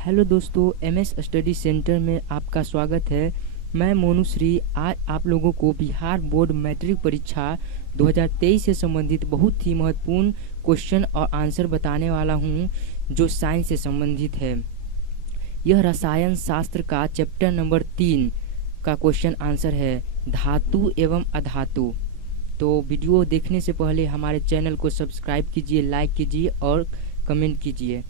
Hello दोस्तों, MS study centre में आपका स्वागत है। मैं मोनूश्री आज आप लोगों को बिहार बोर्ड मैट्रिक परीक्षा 2023 से संबंधित बहुत ही महत्वपूर्ण क्वेश्चन और आंसर बताने वाला हूं, जो साइंस से संबंधित है। यह रसायन शास्त्र का चैप्टर नंबर 3 का क्वेश्चन आंसर है, धातु एवं अधातु। तो वीडियो देखने से पहले हमारे चैनल को सब्सक्राइब कीजिए, लाइक कीजिए और कमेंट कीजिए।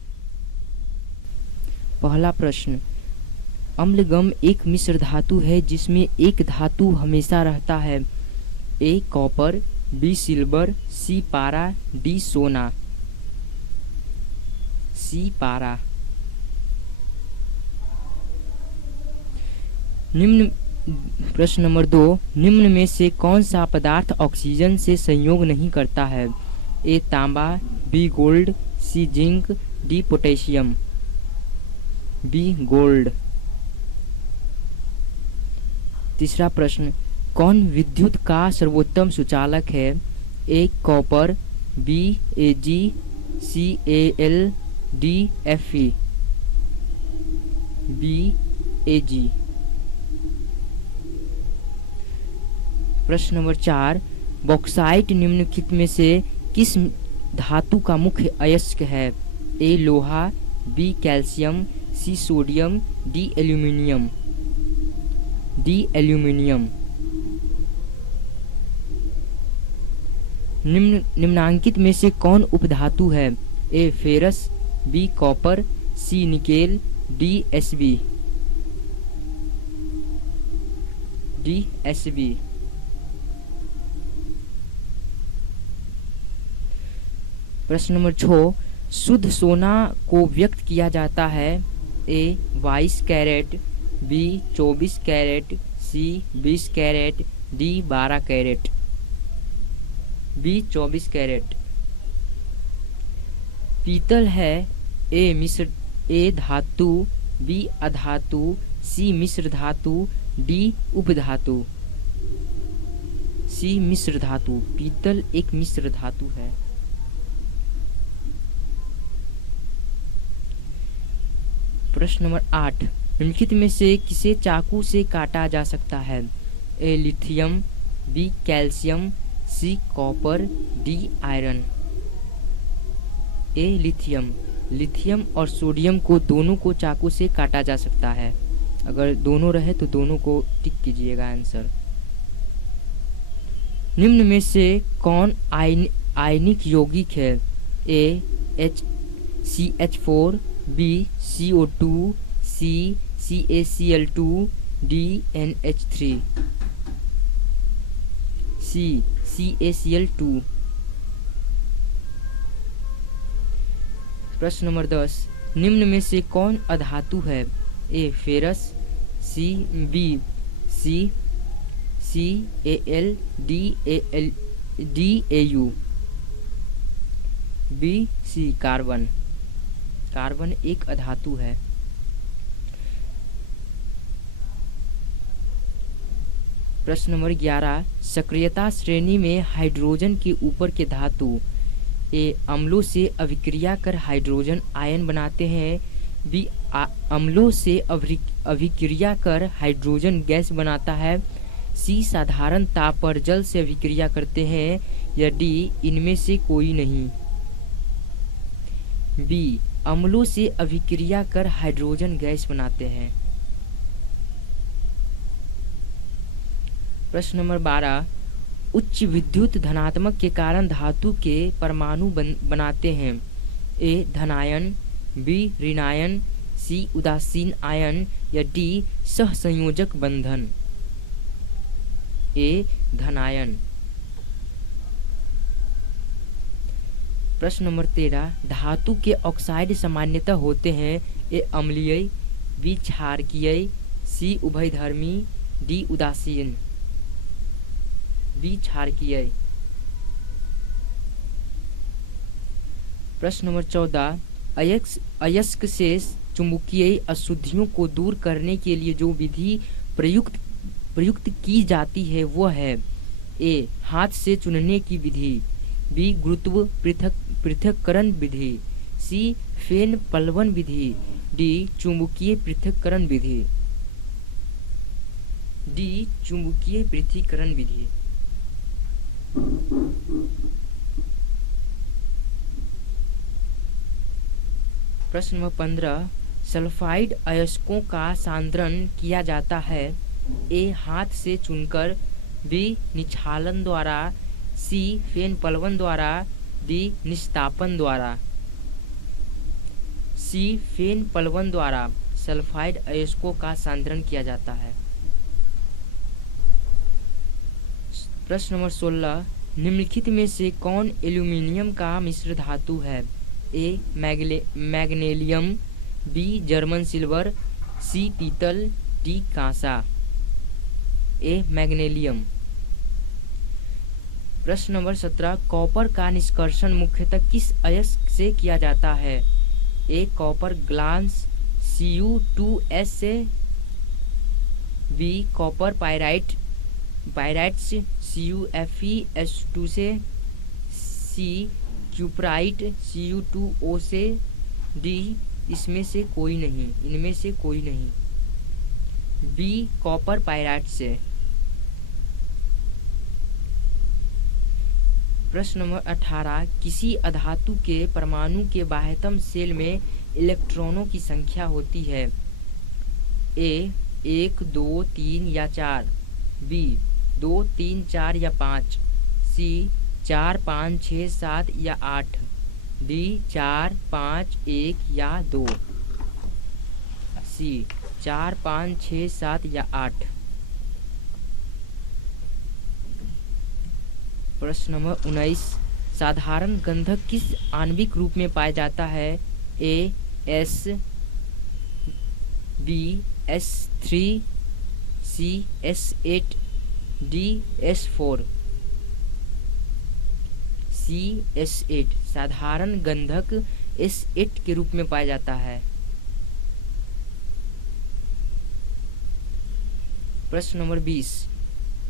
पहला प्रश्न, अम्लगम एक मिश्र धातु है जिसमें एक धातु हमेशा रहता है। ए कॉपर, बी सिल्वर, सी पारा, डी सोना। सी पारा। निम्न प्रश्न नंबर 2, निम्न में से कौन सा पदार्थ ऑक्सीजन से संयोग नहीं करता है। ए तांबा, B gold, C zinc, D potassium. B gold. तीसरा प्रश्न, कौन विद्युत का सर्वोत्तम सुचालक है। A copper, B AG, C L, D FE. B AG. प्रश्न नंबर 4, बॉक्साइट निम्नलिखित में से किस धातु का मुख्य अयस्क है। ए लोहा, B calcium, C sodium, D aluminium. D aluminium. निम्नांकित में से कौन उपधातु है। A ferrous, B copper, C nickel, D SB. D SB. प्रश्न नंबर 6, शुद्ध सोना को व्यक्त किया जाता है। A 22 carat, B 24 carat, C 20 carat, D 12 carat. B 24 carat. पीतल है। ए धातु, बी अधातु, सी मिश्र धातु, डी उपधातु। सी मिश्र धातु। पीतल एक मिश्र धातु है। प्रश्न नंबर 8, निम्नलिखित में से किसे चाकू से काटा जा सकता है। A lithium, B calcium, C copper, D iron. A lithium. Lithium और सोडियम को दोनों को चाकू से काटा जा सकता है। अगर दोनों रहे तो दोनों को टिक कीजिएगा आंसर। निम्न में से कौन आयनिक यौगिक है। ए CH4, बी CO2, सी CaCl2, डी NH3। सी CaCl2। प्रश्न नंबर 10, निम्न में से कौन अधातु है। A ferrous, B CaL, D Au। B C carbon. Carbon एक अधातु है। प्रश्न नंबर 11, सक्रियता श्रेणी में हाइड्रोजन के ऊपर के धातु। ए अम्लों से अभिक्रिया कर हाइड्रोजन आयन बनाते हैं। बी अम्लों से अभिक्रिया कर हाइड्रोजन गैस बनाता है। सी साधारण ताप पर जल से अभिक्रिया करते हैं। या डी इनमें से कोई नहीं। बी अम्लों से अभिक्रिया कर हाइड्रोजन गैस बनाते हैं। प्रश्न नंबर 12, उच्च विद्युत धनात्मक के कारण धातु के परमाणु बनाते हैं। ए धनायन, बी ऋणायन, सी उदासीन आयन, या डी सहसंयोजक बंधन। ए धनायन। प्रश्न नंबर 13, धातु के ऑक्साइड सामान्यतः होते हैं। ए अम्लीय, बी क्षारकीय, सी उभयधर्मी, डी उदासीन। बी क्षारकीय। प्रश्न नंबर 14, अयस्क से चुंबकीय अशुद्धियों को दूर करने के लिए जो विधि प्रयुक्त की जाती है वह है। ए हाथ से चुनने की विधि, बी गुरुत्व पृथक्करण विधि, सी फेन पलवन विधि, डी चुंबकीय पृथक्करण विधि। डी चुंबकीय पृथक्करण विधि। प्रश्न नंबर 15, सल्फाइड अयस्कों का सांद्रण किया जाता है। ए हाथ से चुनकर, बी निक्षालन द्वारा, सी फेन पलवन द्वारा, डी निस्तापन द्वारा। सी फेन पलवन द्वारा सल्फाइड अयस्कों का सांद्रण किया जाता है। प्रश्न नंबर 16, निम्नलिखित में से कौन एल्यूमीनियम का मिश्र धातु है। ए मैग्नीशियम, बी जर्मन सिल्वर, सी पीतल, डी कांसा। ए मैग्नीशियम। प्रश्न नंबर 17, कॉपर का निष्कर्षण मुख्यतः किस अयस्क से किया जाता है। ए कॉपर ग्लास Cu2S से, बी कॉपर पायराइट्स CuFeS2 से, सी क्यूपराइट Cu2O से, डी इनमें से कोई नहीं, बी कॉपर पायराइट से। प्रश्न नंबर 18, किसी अधातु के परमाणु के बाह्यतम शेल में इलेक्ट्रॉनों की संख्या होती है। ए 1, 2, 3 या 4, बी 2, 3, 4 या 5, सी 4, 5, 6, 7 या 8, डी 4, 5, 1 या 2। सी 4, 5, 6, 7 या 8। प्रश्न नंबर 19, साधारण गंधक किस आणविक रूप में पाया जाता है। ए S, बी S3, सी S8, डी S4। सी S8 साधारण गंधक S8 के रूप में पाया जाता है। प्रश्न नंबर 20,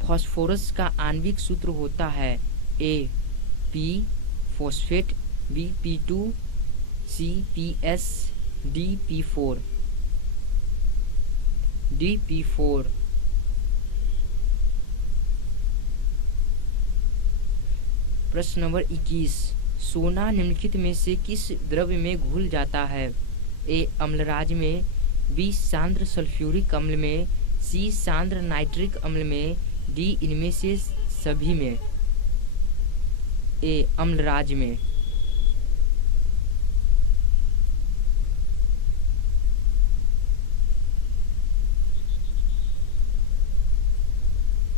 फास्फोरस का आणविक सूत्र होता है। ए P फॉस्फेट, बी P2, सी PS, D P4। D P4। प्रश्न नंबर 21, सोना निम्नलिखित में से किस द्रव्य में घुल जाता है। ए अम्लराज में, बी सांद्र सल्फ्यूरिक अम्ल में, सी सांद्र नाइट्रिक अम्ल में, डी इनमें से सभी में। ए अम्लराज में।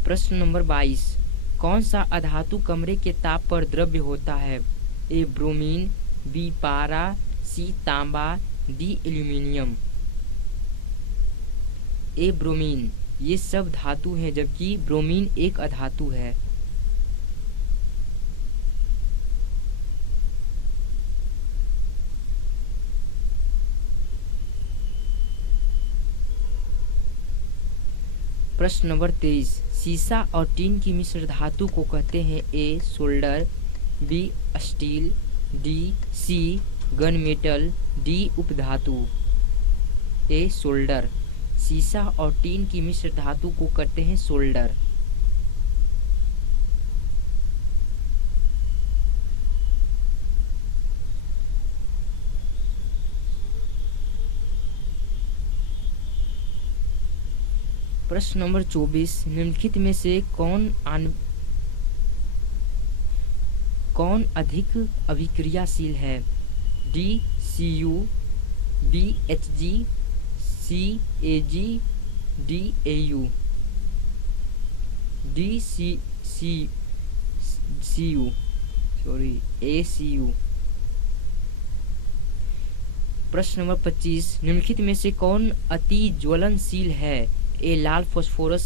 प्रश्न नंबर 22, कौन सा अधातु कमरे के ताप पर द्रव्य होता है। ए ब्रोमीन, बी पारा, सी तांबा, डी एल्यूमीनियम। ए ब्रोमीन। ये सब धातु हैं जबकि ब्रोमीन एक अधातु है। प्रश्न नंबर 23, सीसा और टीन की मिश्र धातु को कहते हैं। A solder, B steel, D C gun metal, D उपधातु। A solder. सीसा और टीन की मिश्र धातु को कहते हैं सोल्डर। प्रश्न नंबर 24, निम्नलिखित में से कौन अधिक अभिक्रियाशील है। डी Cu, बी Hg, सी Ag, D Au, D Acu। प्रश्न नंबर 25, निम्नलिखित में से कौन अति ज्वलनशील है। ए लाल फास्फोरस,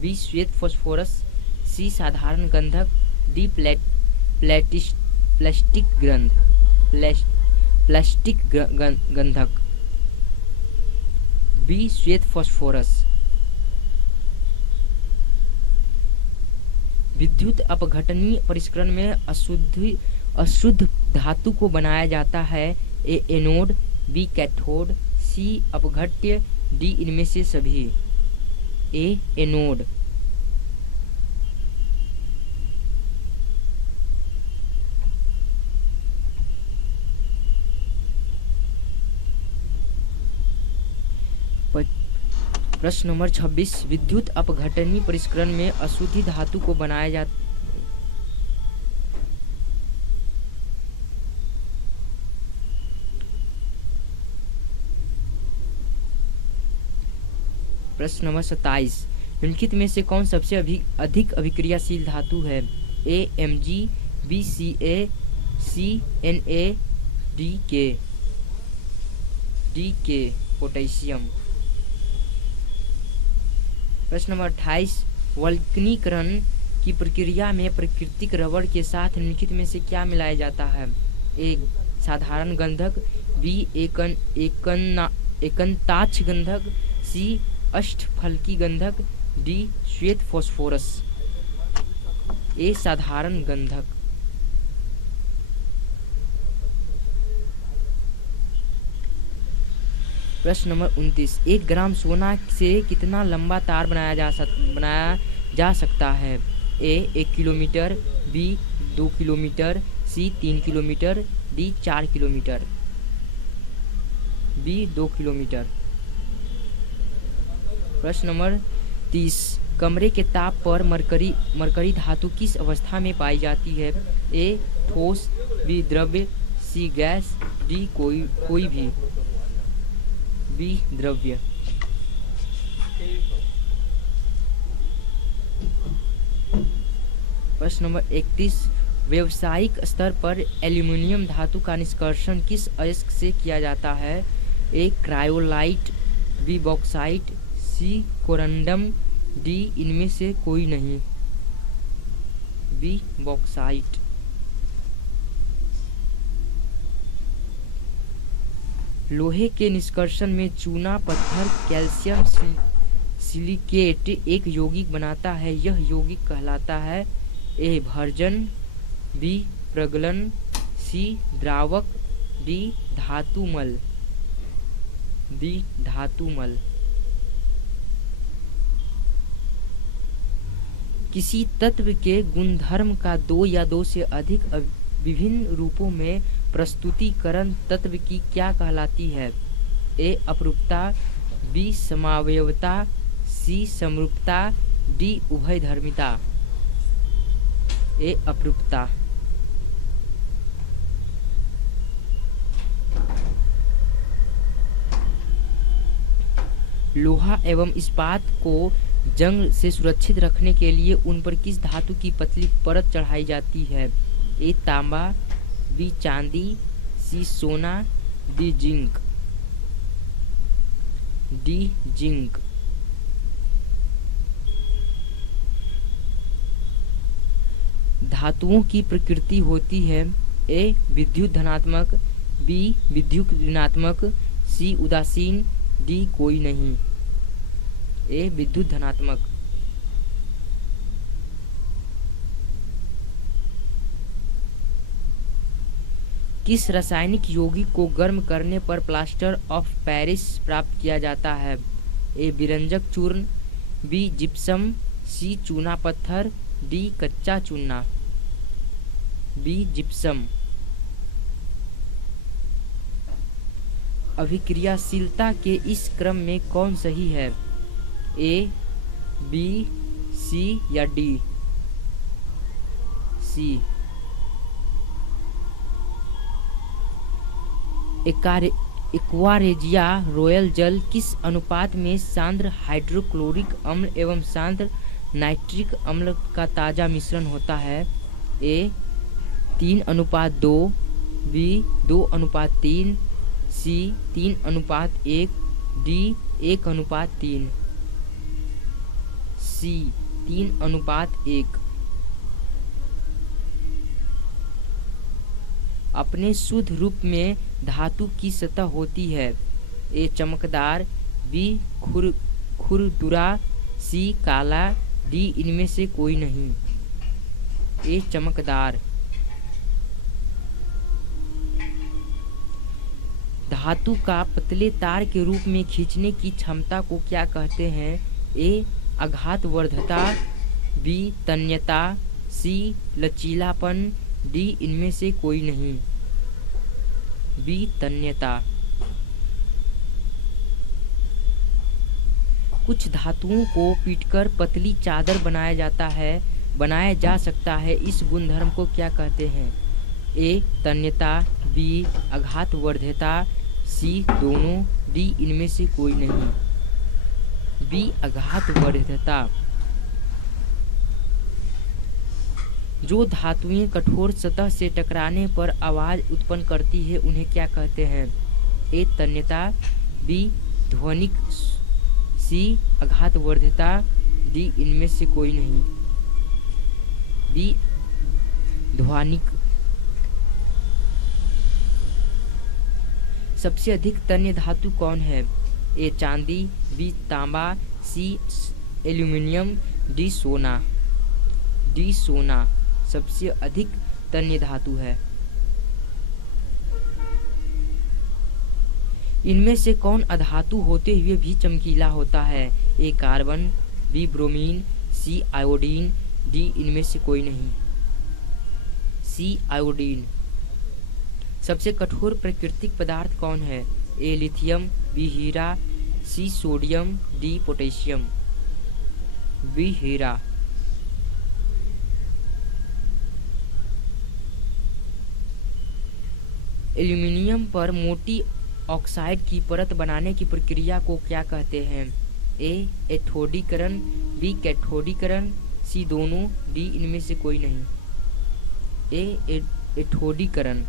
बी श्वेत फास्फोरस, सी साधारण गंधक, डी प्लास्टिक गंधक, बी श्वेत फास्फोरस। विद्युत अपघटनीय परिष्करण में अशुद्ध धातु को बनाया जाता है। ए एनोड, बी कैथोड, सी अपघट्य, डी इनमें से सभी। ए एनोड। प्रश्न नंबर 26, विद्युत अपघटनी परिष्करण में अशुद्धि धातु को बनाया जाता। प्रश्न नंबर 27, निम्नलिखित में से कौन सबसे अधिक अभिक्रियाशील धातु है? ए Mg, बी Ca, सी Na, डी के पोटेशियम। प्रश्न नंबर 28, वल्कनीकरण की प्रक्रिया में प्राकृतिक रबड़ के साथ निम्नलिखित में से क्या मिलाया जाता है? ए साधारण गंधक, बी एकंताक्ष गंधक, सी अष्टफलकी गंधक, डी श्वेत फास्फोरस। ए साधारण गंधक। प्रश्न नंबर 29, 1 ग्राम सोना से कितना लंबा तार बनाया जा सकता है? A 1 kilometre, B 2 kilometre, C 3 kilometre, D 4 kilometre. B 2 kilometre. प्रश्न नंबर 30, कमरे के ताप पर मरकरी धातु किस अवस्था में पाई जाती है? ए ठोस, बी द्रव्य, सी गैस, डी कोई भी। बी द्रव्य। प्रश्न नंबर 31, व्यावसायिक स्तर पर एल्यूमीनियम धातु का निष्कर्षण किस अयस्क से किया जाता है? A cryolite, B bauxite, C corundum, D इनमें से कोई नहीं। B bauxite. लोहे के निष्कर्षण में चूना पत्थर कैल्शियम सिलिकेट एक यौगिक बनाता है, यह यौगिक कहलाता है? ए भर्जन, बी प्रगलन, सी द्रावक, डी धातुमल। डी धातुमल। किसी तत्व के गुणधर्म का 2 या 2 से अधिक विभिन्न रूपों में प्रस्तुतिकरण तत्व की क्या कहलाती है? ए अपरूपता, बी समावयवता, सी समरूपता, डी उभयधर्मिता। ए अपरूपता। लोहा एवं इस्पात को जंग से सुरक्षित रखने के लिए उन पर किस धातु की पतली परत चढ़ाई जाती है? ए तांबा, बी चांदी, सी सोना, डी जिंक। D zinc. धातुओं की प्रकृति होती है? ए विद्युत धनात्मक, बी विद्युत ऋणात्मक, सी उदासीन, डी कोई नहीं। ए विद्युत धनात्मक। किस रासायनिक यौगिक को गर्म करने पर प्लास्टर ऑफ पेरिस प्राप्त किया जाता है? ए विरंजक चूर्ण, बी जिप्सम, सी चूना पत्थर, डी कच्चा चूना। B gypsum. अभिक्रियाशीलता के इस क्रम में कौन सही है? ए बी सी या डी? सी। एक्वारेजिया रॉयल जल किस अनुपात में सांद्र हाइड्रोक्लोरिक अम्ल एवं सांद्र नाइट्रिक अम्ल का ताज़ा मिश्रण होता है? ए 3:2, बी 2:3, सी 3:1, डी 1:3। सी 3:1। अपने शुद्ध रूप में धातु की सतह होती है? ए चमकदार, बी खुरदुरा, सी काला, डी इनमें से कोई नहीं। ए चमकदार। धातु का पतले तार के रूप में खींचने की क्षमता को क्या कहते हैं? ए आघातवर्धता, बी तन्यता, सी लचीलापन, डी इनमें से कोई नहीं। बी तन्यता। कुछ धातुओं को पीटकर पतली चादर बनाया जा सकता है, इस गुणधर्म को क्या कहते हैं? ए तन्यता, बी आघातवर्धता, सी दोनों, डी इनमें से कोई नहीं। बी आघातवर्धता। जो धातुएं कठोर सतह से टकराने पर आवाज उत्पन्न करती है उन्हें क्या कहते हैं? ए तन्यता, बी ध्वनिक, सी आघातवर्धता, डी इनमें से कोई नहीं। बी ध्वनिक। सबसे अधिक तन्य धातु कौन है? ए चांदी, बी तांबा, सी एल्यूमिनियम, डी सोना। डी सोना सबसे अधिक तन्य धातु है। इनमें से कौन अधातु होते हुए भी चमकीला होता है? A carbon, B bromine, C iodine, D इनमें से कोई नहीं। C iodine. सबसे कठोर प्राकृतिक पदार्थ कौन है? ए लिथियम, बी हीरा, C sodium, D potassium. B हीरा। एल्यूमिनियम पर मोटी ऑक्साइड की परत बनाने की प्रक्रिया को क्या कहते हैं? ए एथोडीकरण, बी कैथोडीकरण, सी दोनों, डी इनमें से कोई नहीं। ए एथोडीकरण।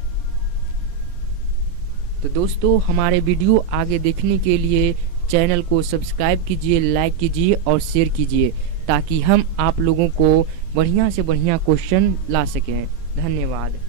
तो दोस्तों हमारे वीडियो आगे देखने के लिए चैनल को सब्सक्राइब कीजिए, लाइक कीजिए और शेयर कीजिए ताकि हम आप लोगों को बढ़िया से बढ़िया क्वेश्चन ला सकें। धन्यवाद।